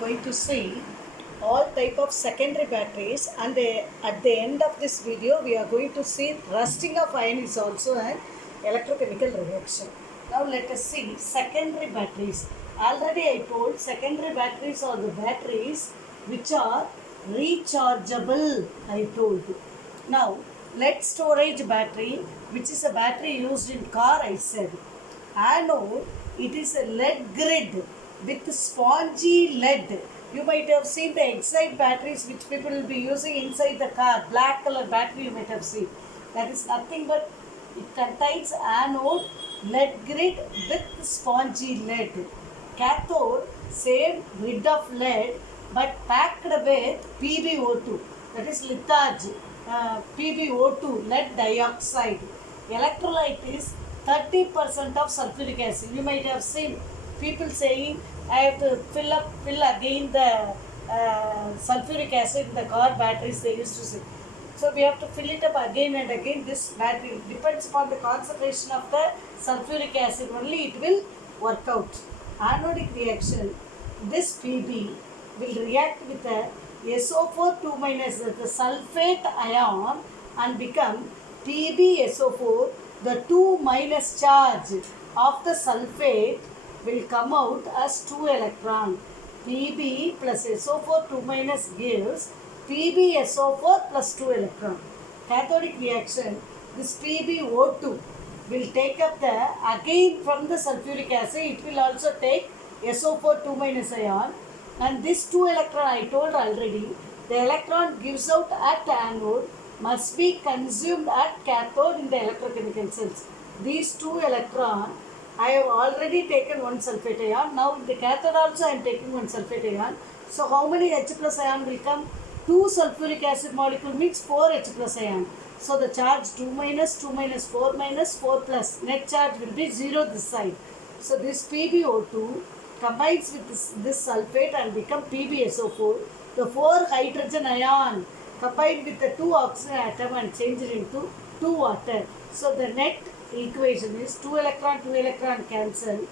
going to see all type of secondary batteries, and at the end of this video we are going to see rusting of iron is also an electrochemical reaction. Now let us see secondary batteries. Already I told secondary batteries are the batteries which are rechargeable, I told you. Now lead storage battery, which is a battery used in car, I said. Anode, it is a lead grid with spongy lead. You might have seen the Excite batteries which people will be using inside the car. Black color battery you might have seen. That is nothing but it contains anode, lead grid with spongy lead. Cathode, same grid of lead but packed with PbO2. That is litharge. PbO2, lead dioxide. Electrolyte is 30% of sulfuric acid. You might have seen people saying, I have to fill again the sulfuric acid in the car batteries they used to say. So we have to fill it up again and again. This battery depends upon the concentration of the sulfuric acid only it will work out. Anodic reaction, this Pb will react with the SO4 2 minus the sulfate ion and become PbSO4. The 2 minus charge of the sulfate will come out as 2 electron. Pb plus SO4 2 minus gives PbSO4 plus 2 electron. Cathodic reaction, this PbO2 will take up the, again from the sulfuric acid, it will also take SO4 2 minus ion, and this 2 electron I told already, the electron gives out at anode must be consumed at cathode in the electrochemical cells. These 2 electron, I have already taken 1 sulfate ion. Now in the cathode also I am taking 1 sulfate ion. So how many H plus ion will come? 2 sulfuric acid molecule means 4 H plus ion. So the charge 2 minus 4 minus 4 plus. Net charge will be 0 this side. So this PbO2 combines with this sulfate and become PbSO4. The 4 hydrogen ion combined with the 2 oxygen atom and change it into 2 water. So the net equation is 2 electron cancel.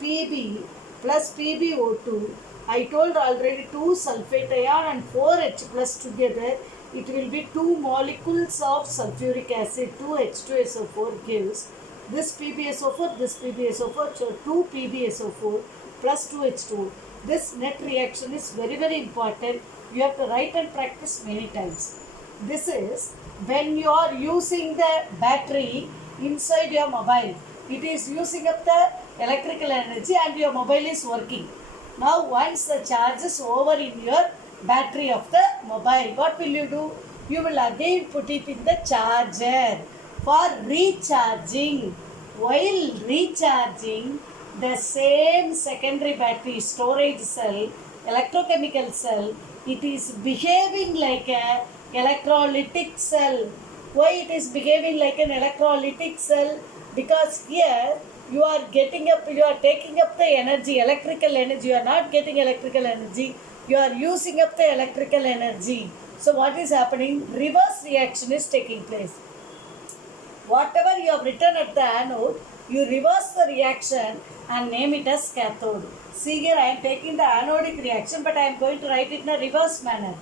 Pb plus PbO2. I told already 2 sulfate ion and 4 H plus together. It will be 2 molecules of sulfuric acid. 2H2SO4 gives this PbSO4, so 2 PbSO4 plus 2H2. This net reaction is very, very important. You have to write and practice many times. This is when you are using the battery inside your mobile. It is using up the electrical energy and your mobile is working. Now once the charge is over in your battery of the mobile, what will you do? You will again put it in the charger for recharging. While recharging, the same secondary battery storage cell, electrochemical cell, it is behaving like a electrolytic cell. Why it is behaving like an electrolytic cell? Because here you are taking up the energy, electrical energy. You are not getting electrical energy. You are using up the electrical energy. So what is happening? Reverse reaction is taking place. Whatever you have written at the anode, you reverse the reaction and name it as cathode. See here, I am taking the anodic reaction, but I am going to write it in a reverse manner.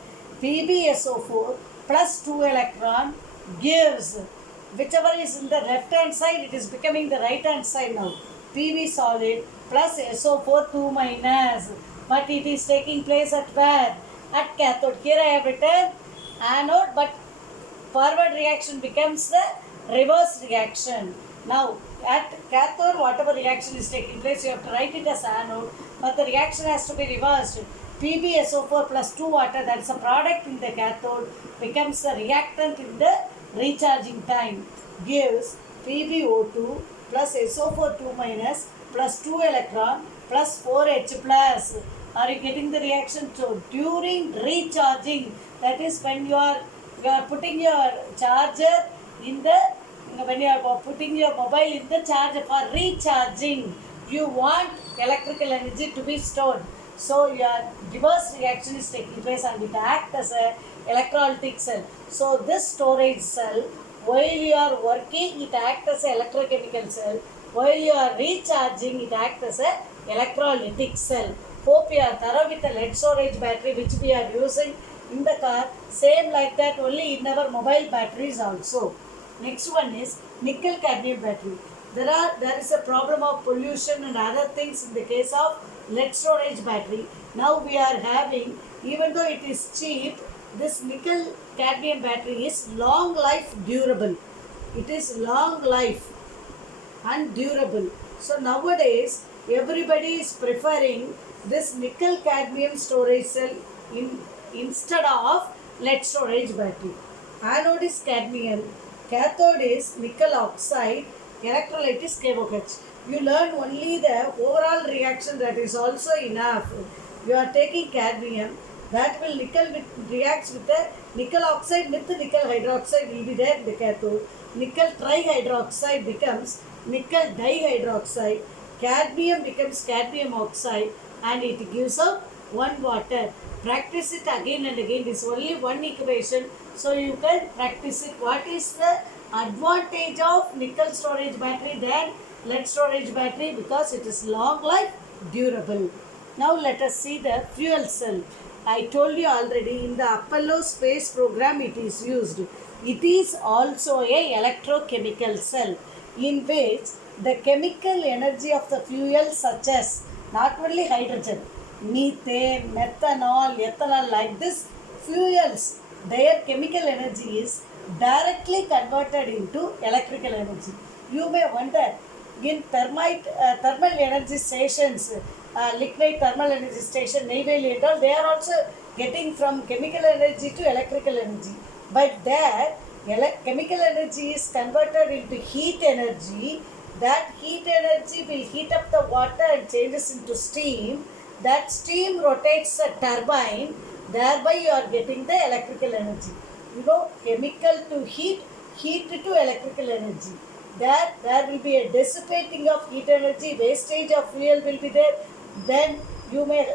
PbSO4 plus 2 electron gives, whichever is in the left hand side, it is becoming the right hand side now. Pb solid plus SO4 2 minus. But it is taking place at where? At cathode. Here I have written anode, but forward reaction becomes the reverse reaction. Now at cathode, whatever reaction is taking place, you have to write it as anode, but the reaction has to be reversed. PbSO4 plus 2 water, that is a product in the cathode, becomes the reactant in the recharging time, gives PbO2 plus SO4 2 minus plus 2 electron plus 4H plus. Are you getting the reaction? So during recharging, that is when you are putting your charger in the, when you are putting your mobile in the charger for recharging, you want electrical energy to be stored. So your reverse reaction is taking place and it acts as a electrolytic cell. So this storage cell, while you are working, it acts as an electrochemical cell. While you are recharging, it acts as a electrolytic cell. Hope you are thorough with the lead storage battery which we are using in the car. Same like that only in our mobile batteries also. Next one is nickel cadmium battery. There is a problem of pollution and other things in the case of lead storage battery. Now we are having, even though it is cheap, this nickel cadmium battery is long life durable. It is long life and durable. So nowadays everybody is preferring this nickel cadmium storage cell instead of lead storage battery. Anode is cadmium, cathode is nickel oxide, electrolyte is KOH. You learn only the overall reaction, that is also enough. You are taking cadmium, that will reacts with the nickel oxide with the nickel hydroxide will be there in the cathode. Nickel trihydroxide becomes nickel dihydroxide, cadmium becomes cadmium oxide, and it gives out one water. Practice it again and again. This is only one equation, so you can practice it. What is the advantage of nickel storage battery than lead storage battery? Because it is long life durable. Now let us see the fuel cell. I told you already, in the Apollo space program it is used. It is also a electrochemical cell in which the chemical energy of the fuel, such as not only hydrogen, methane, methanol, ethanol, like this fuels, their chemical energy is directly converted into electrical energy. You may wonder, in thermal energy stations, lignite thermal energy station, Neyveli and all, they are also getting from chemical energy to electrical energy. But there, chemical energy is converted into heat energy. That heat energy will heat up the water and changes into steam. That steam rotates a turbine, thereby you are getting the electrical energy. You know, chemical to heat, heat to electrical energy. There will be a dissipating of heat energy, wastage of fuel will be there. Then you may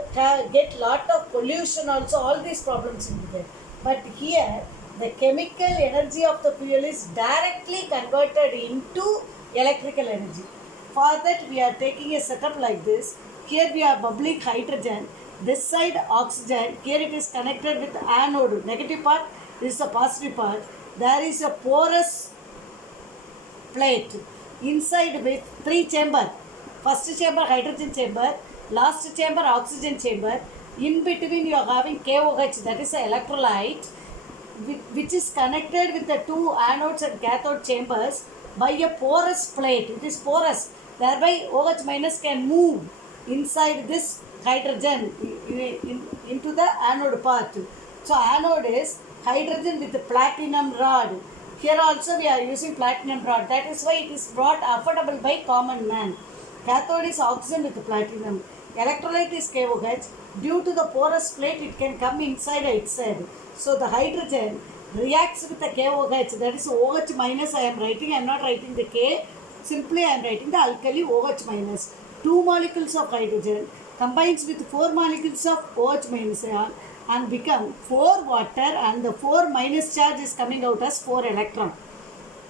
get lot of pollution also, all these problems will be there. But here, the chemical energy of the fuel is directly converted into electrical energy. For that we are taking a setup like this. Here we are bubbling hydrogen, this side oxygen, here it is connected with anode, negative part, this is the positive part. There is a porous plate inside with 3 chambers. First chamber hydrogen chamber, last chamber oxygen chamber. In between you are having KOH, that is the electrolyte, which is connected with the 2 anodes and cathode chambers by a porous plate. It is porous, thereby OH minus can move inside this hydrogen into the anode part. So anode is hydrogen with the platinum rod. Here also we are using platinum rod. That is why it is brought affordable by common man. Cathode is oxygen with the platinum. Electrolyte is KOH. Due to the porous plate, it can come inside or outside. So the hydrogen reacts with the KOH. That is OH minus I am writing. I am not writing the K. Simply I am writing the alkali OH minus. 2 molecules of hydrogen combines with 4 molecules of OH minus ion and become 4 water, and the 4 minus charge is coming out as 4 electron.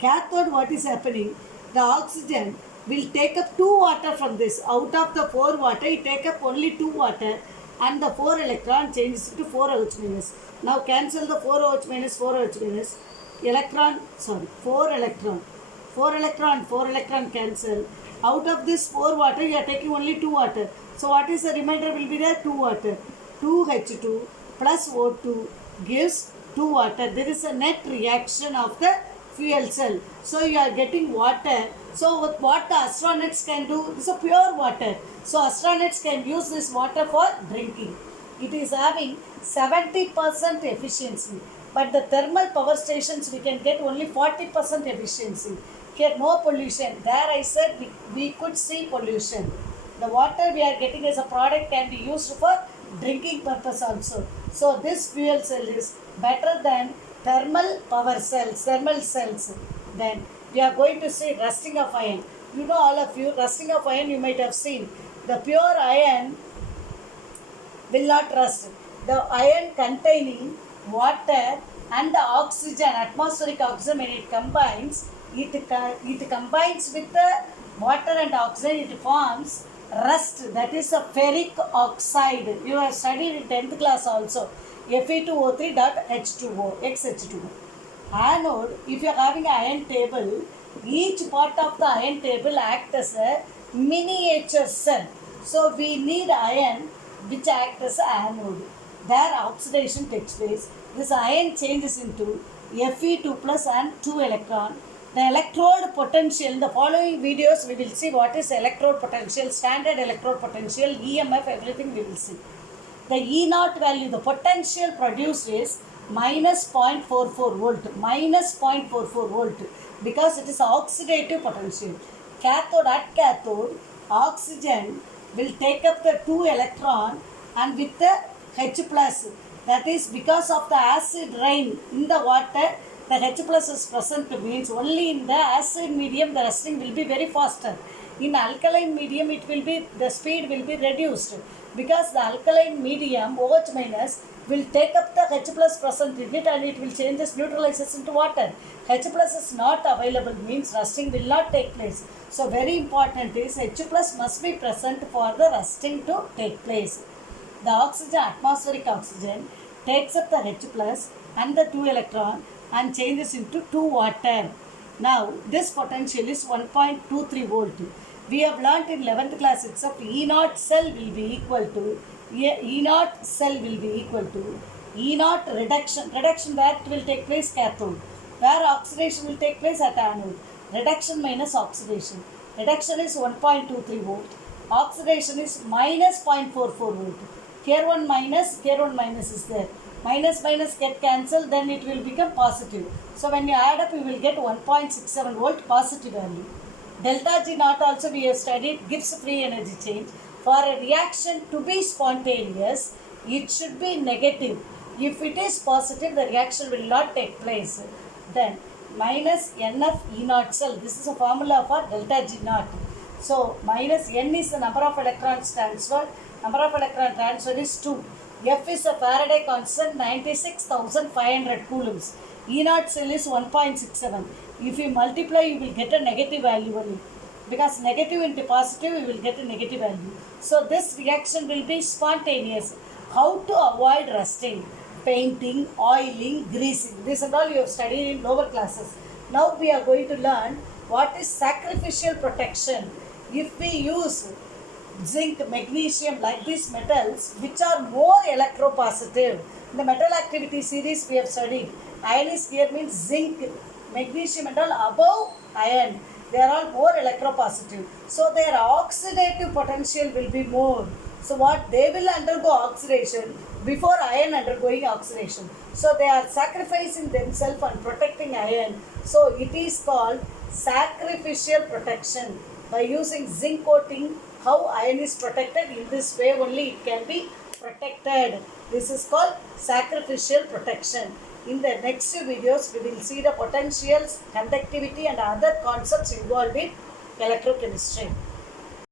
Cathode, what is happening? The oxygen will take up 2 water from this. Out of the 4 water, it take up only 2 water, and the 4 electron changes into 4 OH minus. Now cancel the 4 OH minus, 4 OH minus. 4 electron. 4 electron, 4 electron cancel. Out of this 4 water, you are taking only 2 water. So what is the remainder will be there? 2 water. 2H2 plus O2 gives 2 water. There is a net reaction of the fuel cell. So you are getting water. So what the astronauts can do, this is a pure water. So astronauts can use this water for drinking. It is having 70% efficiency. But the thermal power stations, we can get only 40% efficiency. Here no pollution. There I said we could see pollution. The water we are getting as a product can be used for drinking purpose also. So this fuel cell is better than thermal power cells, thermal cells. Then we are going to see rusting of iron. You know, all of you, rusting of iron you might have seen. The pure iron will not rust. The iron containing water and the oxygen, atmospheric oxygen, when it combines, it combines with the water and oxygen, it forms Rust, that is a ferric oxide. You have studied in 10th class also. Fe2O3.H2O, XH2O. Anode, if you are having an iron table, each part of the iron table acts as a miniature cell. So we need iron which acts as an anode. There oxidation takes place. This iron changes into Fe2 plus and 2 electron. The electrode potential, in the following videos we will see what is electrode potential, standard electrode potential, EMF, everything we will see. The E naught value, the potential produced is minus 0.44 volt, minus 0.44 volt, because it is oxidative potential. Cathode, at cathode, oxygen will take up the 2 electron and with the H plus, that is because of the acid rain in the water, the H plus is present, means only in the acid medium the rusting will be very faster. In alkaline medium it will be, the speed will be reduced, because the alkaline medium OH minus will take up the H plus present in it and it will change this, neutralizes into water. H plus is not available, means rusting will not take place. So very important is H plus must be present for the rusting to take place. The oxygen, atmospheric oxygen, takes up the H plus and the 2 electron and changes into 2 water. Now this potential is 1.23 volt. We have learnt in 11th class itself, E naught cell will be equal to E naught cell will be equal to E naught reduction. Reduction where it will take place? Cathode. Where oxidation will take place? At anode. Reduction minus oxidation. Reduction is 1.23 volt. Oxidation is minus 0.44 volt. Here one minus is there. Minus minus get cancelled, then it will become positive. So when you add up, you will get 1.67 volt positive value. Delta G naught also we have studied, gives free energy change. For a reaction to be spontaneous, it should be negative. If it is positive, the reaction will not take place. Then minus NF E naught cell. This is a formula for delta G naught. So minus N is the number of electrons transferred. Number of electron transferred is 2. F is a Faraday constant, 96,500 coulombs. E naught cell is 1.67. If you multiply, you will get a negative value only. Because negative into positive, you will get a negative value. So this reaction will be spontaneous. How to avoid rusting? Painting, oiling, greasing. This and all you have studied in lower classes. Now we are going to learn what is sacrificial protection. If we use zinc, magnesium, like these metals which are more electropositive. In the metal activity series we have studied. Iron is here means zinc, magnesium and all above iron. They are all more electropositive. So their oxidative potential will be more. So what they will undergo oxidation before iron undergoing oxidation. So they are sacrificing themselves and protecting iron. So it is called sacrificial protection. By using zinc coating, how iron is protected, in this way only it can be protected. This is called sacrificial protection. In the next videos, we will see the potentials, conductivity and other concepts involved in electrochemistry.